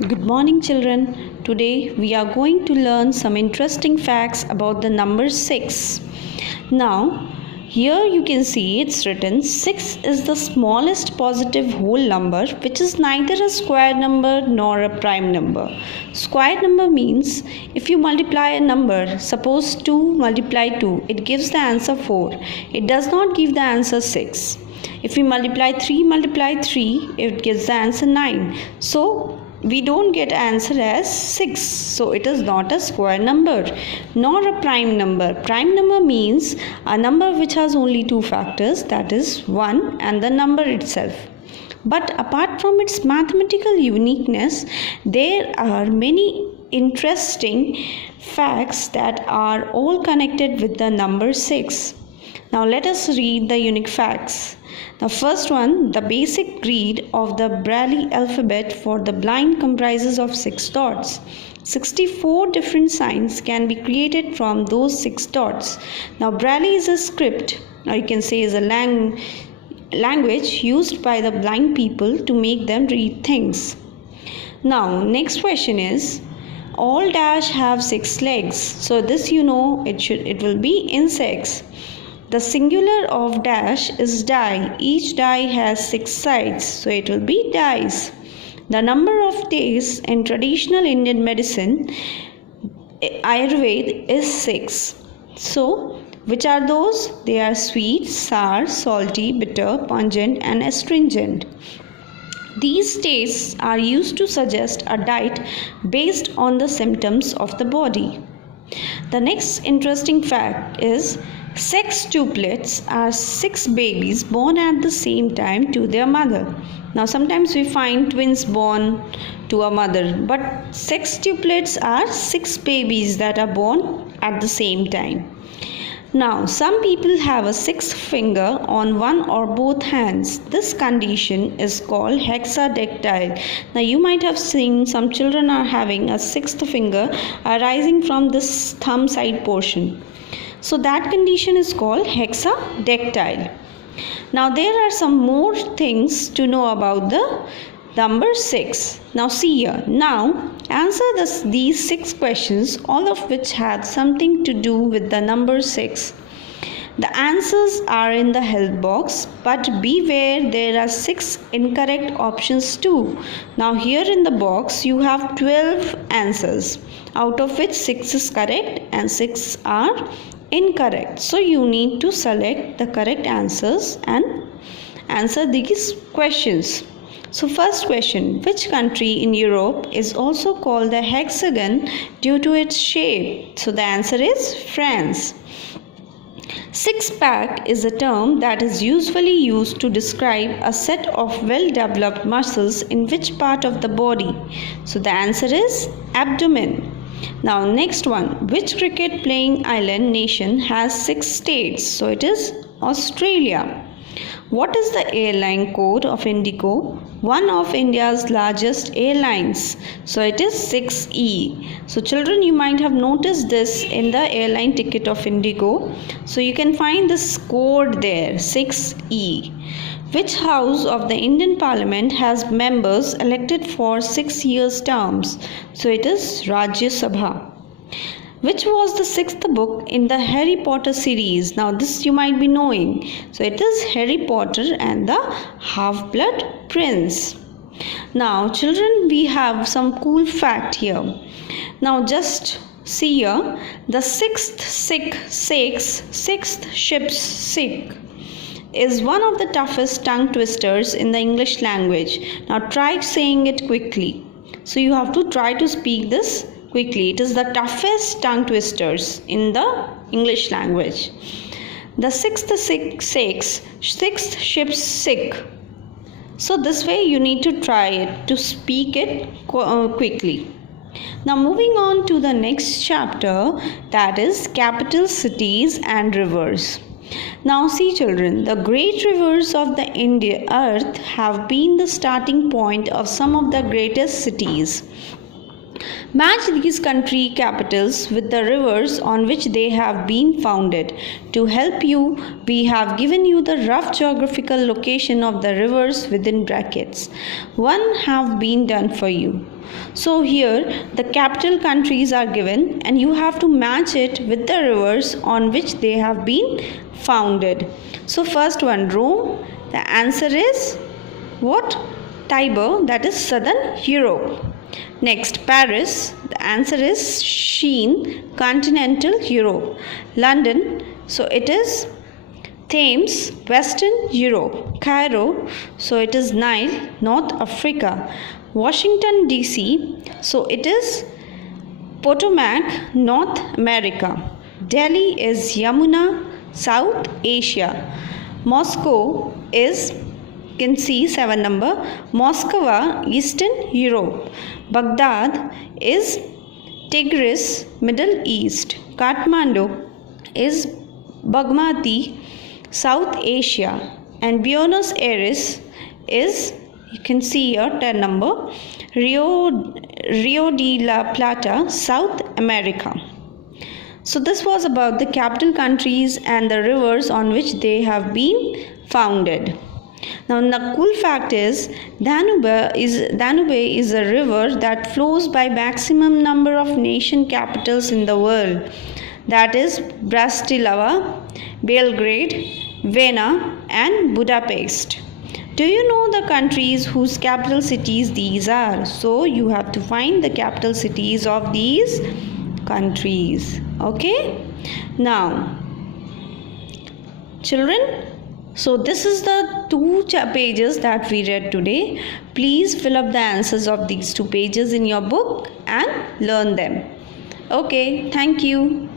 Good morning, children. Today we are going to learn some interesting facts about the number 6. Now, here you can see it's written 6 is the smallest positive whole number which is neither a square number nor a prime number. Square number means if you multiply a number, suppose 2 multiply 2, it gives the answer 4. It does not give the answer 6. If we multiply 3, it gives the answer 9. So, we don't get answer as 6. So it is not a square number nor a prime number. Prime number means a number which has only two factors, that is 1 and the number itself. But apart from its mathematical uniqueness, there are many interesting facts that are all connected with the number 6. Now let us read the unique facts. The first one, the basic read of the Braille alphabet for the blind comprises of 6 dots. 64 different signs can be created from those 6 dots. Now Braille is a script, or you can say is a language used by the blind people to make them read things. Now next question is, all dash have 6 legs. So this it will be insects. The singular of dash is die. Each die has 6 sides, so it will be dice. The number of days in traditional Indian medicine, Ayurveda, is 6. So, which are those? They are sweet, sour, salty, bitter, pungent and astringent. These tastes are used to suggest a diet based on the symptoms of the body. The next interesting fact is, sextuplets are 6 babies born at the same time to their mother. Now sometimes we find twins born to a mother, but sextuplets are 6 babies that are born at the same time. Now some people have a 6th finger on one or both hands. This condition is called hexadactyly. Now you might have seen some children are having a 6th finger arising from this thumb side portion. So that condition is called hexadactyly. Now there are some more things to know about the number 6. Now see here. Now answer these 6 questions, all of which have something to do with the number 6. The answers are in the help box, but beware, there are 6 incorrect options too. Now here in the box you have 12 answers, out of which 6 is correct and 6 are incorrect. So you need to select the correct answers and answer these questions. So first question, which country in Europe is also called the hexagon due to its shape? So the answer is France. Six-pack is a term that is usually used to describe a set of well-developed muscles in which part of the body? So the answer is abdomen. Now next one, which cricket playing island nation has 6 states? So it is Australia. What is the airline code of Indigo, one of India's largest airlines? So it is 6E. So children, you might have noticed this in the airline ticket of Indigo. So you can find this code there, 6E. Which house of the Indian Parliament has members elected for 6 years terms? So it is Rajya Sabha. Which was the 6th book in the Harry Potter series? Now this you might be knowing. So it is Harry Potter and the Half-Blood Prince. Now children, we have some cool fact here. Now just see here, the 6th ship's sick is one of the toughest tongue twisters in the English language. Now try saying it quickly. So you have to try to speak this quickly. It is the toughest tongue twisters in the English language. The 6th ship's sick. So this way you need to try it to speak it quickly. Now moving on to the next chapter, that is capital cities and rivers. Now see children, the great rivers of the earth have been the starting point of some of the greatest cities. Match these country capitals with the rivers on which they have been founded. To help you, we have given you the rough geographical location of the rivers within brackets. One have been done for you. So here the capital countries are given and you have to match it with the rivers on which they have been founded. So first one, Rome. The answer is what? Tiber, that is southern Europe. Next, Paris. The answer is Sheen, continental Europe. London, so it is Thames, western Europe. Cairo, so it is Nile, North Africa. Washington DC, so it is Potomac, North America. Delhi is Yamuna, South Asia. Moscow is, you can see 7 number, Moscow, Eastern Europe. Baghdad is Tigris, Middle East. Kathmandu is Bagmati, South Asia. And Buenos Aires is, you can see here 10 number, Rio de la Plata, South America. So this was about the capital countries and the rivers on which they have been founded. Now the cool fact is Danube is a river that flows by maximum number of nation capitals in the world. That is Bratislava, Belgrade, Vienna and Budapest. Do you know the countries whose capital cities these are? So you have to find the capital cities of these countries. Okay? Now, children, so this is the 2 pages that we read today. Please fill up the answers of these 2 pages in your book and learn them. Okay, thank you.